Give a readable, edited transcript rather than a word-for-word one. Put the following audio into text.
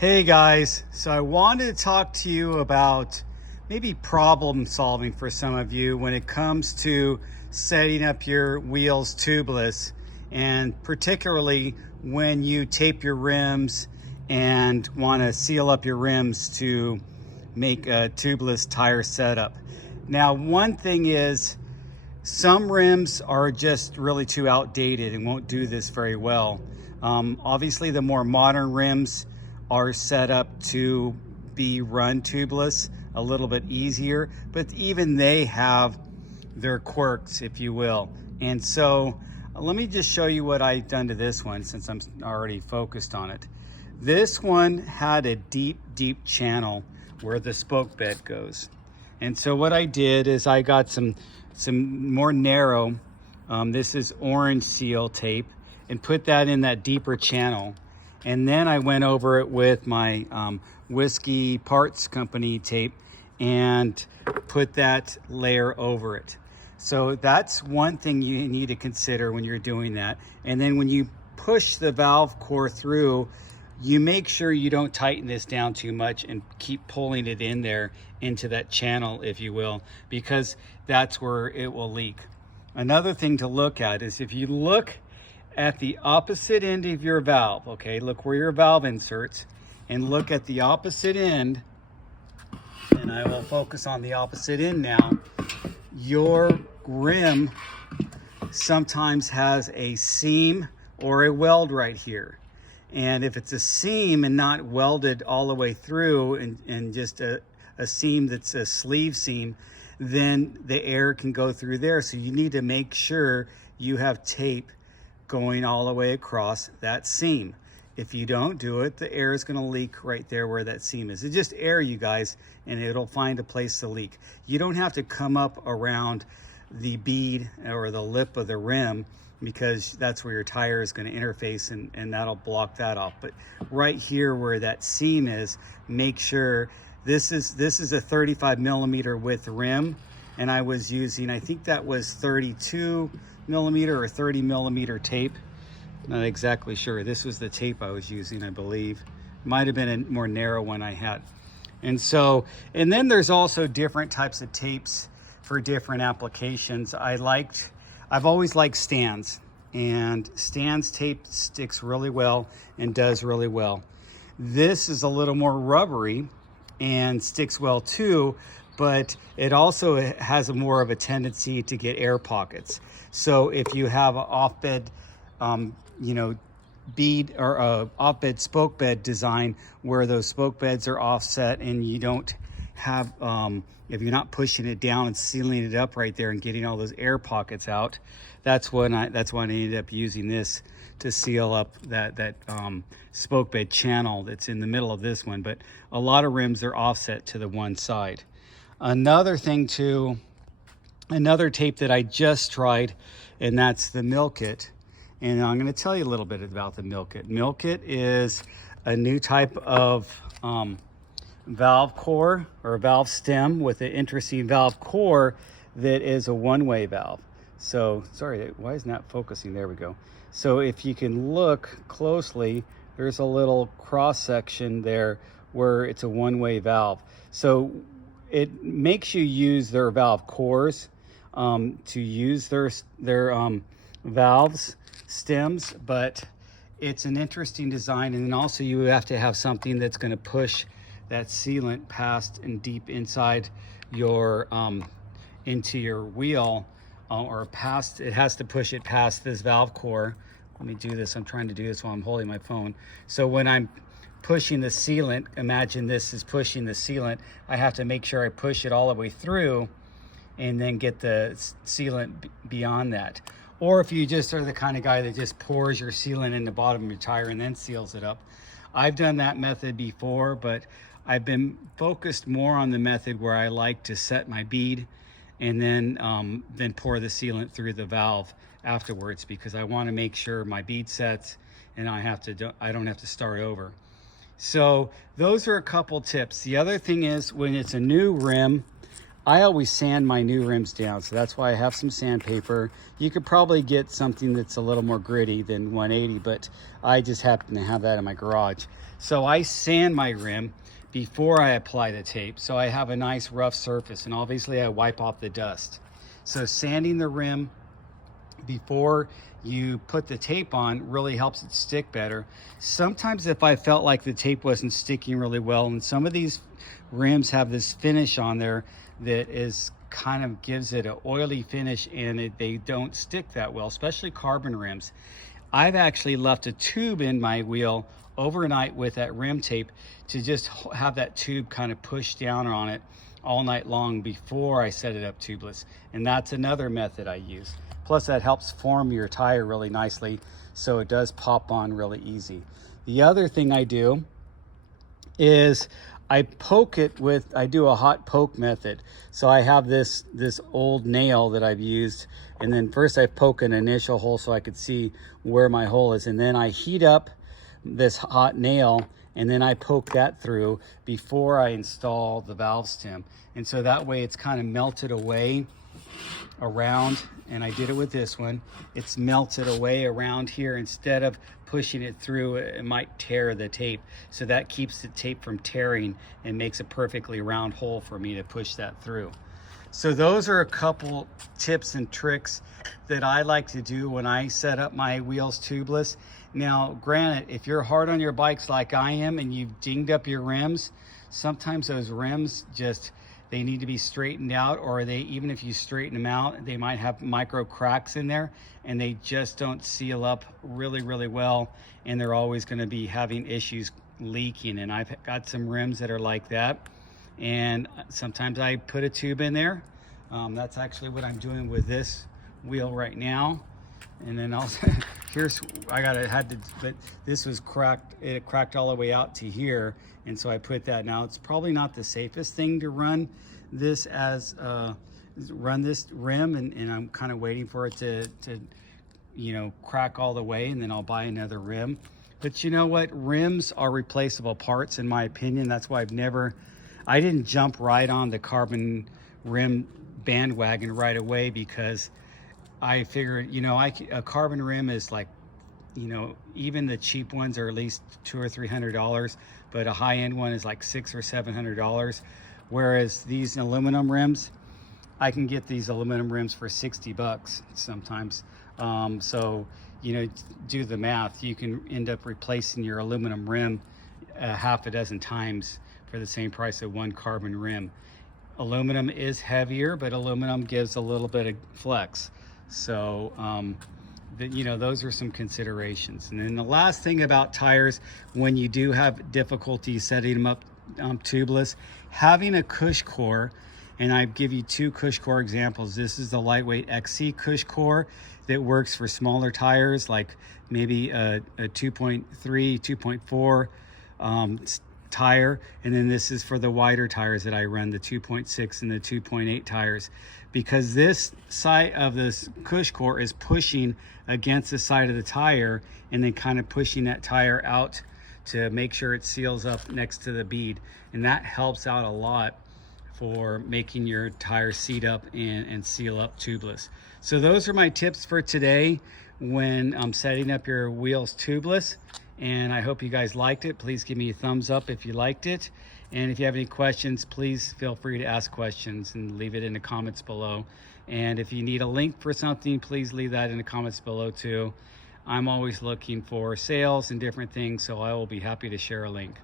Hey guys, so I wanted to talk to you about maybe problem solving for some of you when it comes to setting up your wheels tubeless, and particularly when you tape your rims and want to seal up your rims to make a tubeless tire setup. Now, one thing is some rims are just really too outdated and won't do this very well. Obviously, the more modern rims are set up to be run tubeless a little bit easier, but even they have their quirks, if you will. And so let me just show you what I've done to this one since I'm already focused on it. This one had a deep channel where the spoke bed goes. And so what I did is I got some more narrow, this is orange seal tape, and put that in that deeper channel. And then I went over it with my Whiskey Parts Company tape and put that layer over it. So that's one thing you need to consider when you're doing that. And then when you push the valve core through, you make sure you don't tighten this down too much and keep pulling it in there into that channel, if you will, because that's where it will leak. Another thing to look at is if you look at the opposite end of your valve, okay, look where your valve inserts and look at the opposite end, and I will focus on the opposite end now. Your rim sometimes has a seam or a weld right here. And if it's a seam and not welded all the way through and just a seam that's a sleeve seam, then the air can go through there. So you need to make sure you have tape going all the way across that seam. If you don't do it, the air is going to leak right there where that seam is. It's just air, you guys, and it'll find a place to leak. You don't have to come up around the bead or the lip of the rim, because that's where your tire is going to interface, and that'll block that off. But right here where that seam is, make sure this is a 35 millimeter width rim, and I was using, I think that was 32 millimeter or 30 millimeter tape. Not exactly sure. This was the tape I was using, I believe. Might have been a more narrow one I had. And so, and then there's also different types of tapes for different applications. I've always liked Stan's, and Stan's tape sticks really well and does really well. This is a little more rubbery and sticks well too, but it also has more of a tendency to get air pockets. So if you have an off-bed, bead or a off-bed spoke bed design where those spoke beds are offset and you don't have, if you're not pushing it down and sealing it up right there and getting all those air pockets out, that's when I ended up using this to seal up that spoke bed channel that's in the middle of this one. But a lot of rims are offset to the one side. Another thing too, another tape that I just tried, and that's the Milkit. And I'm going to tell you a little bit about the Milkit. Milkit is a new type of valve core or valve stem with an interesting valve core that is a one-way valve. So, sorry, why isn't that focusing? There we go. So if you can look closely, there's a little cross section there where it's a one-way valve. So it makes you use their valve cores to use their valves stems, but it's an interesting design. And then also you have to have something that's going to push that sealant past and deep inside your into your wheel, or past, it has to push it past this valve core. Let me do this. I'm trying to do this while I'm holding my phone. So when I'm pushing the sealant, imagine this is pushing the sealant, I have to make sure I push it all the way through and then get the sealant beyond that. Or if you just are the kind of guy that just pours your sealant in the bottom of your tire and then seals it up. I've done that method before, but I've been focused more on the method where I like to set my bead and then pour the sealant through the valve afterwards, because I want to make sure my bead sets and I don't have to start over. So those are a couple tips. The other thing is, when it's a new rim, I always sand my new rims down, so that's why I have some sandpaper. You could probably get something that's a little more gritty than 180, but I just happen to have that in my garage. So I sand my rim before I apply the tape, so I have a nice rough surface, and obviously I wipe off the dust. So sanding the rim before you put the tape on really helps it stick better. Sometimes if I felt like the tape wasn't sticking really well, and some of these rims have this finish on there that is kind of gives it an oily finish, and they don't stick that well, especially carbon rims. I've actually left a tube in my wheel overnight with that rim tape to just have that tube kind of push down on it all night long before I set it up tubeless. And that's another method I use. Plus that helps form your tire really nicely, so it does pop on really easy. The other thing I do is I poke it with, I do a hot poke method. So I have this old nail that I've used, and then first I poke an initial hole so I could see where my hole is, and then I heat up this hot nail, and then I poke that through before I install the valve stem. And so that way it's kind of melted away around, and I did it with this one. It's melted away around here. Instead of pushing it through, it might tear the tape. So that keeps the tape from tearing and makes a perfectly round hole for me to push that through. So those are a couple tips and tricks that I like to do when I set up my wheels tubeless. Now, granted, if you're hard on your bikes like I am and you've dinged up your rims, sometimes those rims just, they need to be straightened out, or they, even if you straighten them out, they might have micro cracks in there and they just don't seal up really, really well. And they're always gonna be having issues leaking. And I've got some rims that are like that. And sometimes I put a tube in there. That's actually what I'm doing with this wheel right now. And then also, here's, but this was cracked, it cracked all the way out to here. And so I put that. Now it's probably not the safest thing to run this as, run this rim, and I'm kind of waiting for it to, you know, crack all the way, and then I'll buy another rim. But you know what? Rims are replaceable parts in my opinion. That's why I didn't jump right on the carbon rim bandwagon right away, because I figured, you know, a carbon rim is like, you know, even the cheap ones are at least $200 or $300, but a high-end one is like $600 or $700. Whereas these aluminum rims, I can get these aluminum rims for 60 bucks sometimes. So, you know, do the math. You can end up replacing your aluminum rim half a dozen times for the same price of one carbon rim. Aluminum is heavier, but aluminum gives a little bit of flex. So, you know, those are some considerations. And then the last thing about tires, when you do have difficulty setting them up tubeless, having a cush core, and I give you two cush core examples. This is the lightweight XC cush core that works for smaller tires, like maybe a 2.3, 2.4 tire, and then this is for the wider tires that I run, the 2.6 and the 2.8 tires, because this side of this cush core is pushing against the side of the tire and then kind of pushing that tire out to make sure it seals up next to the bead, and that helps out a lot for making your tire seat up and seal up tubeless. So those are my tips for today when I'm setting up your wheels tubeless. And I hope you guys liked it. Please give me a thumbs up if you liked it. And if you have any questions, please feel free to ask questions and leave it in the comments below. And if you need a link for something, please leave that in the comments below too. I'm always looking for sales and different things, so I will be happy to share a link.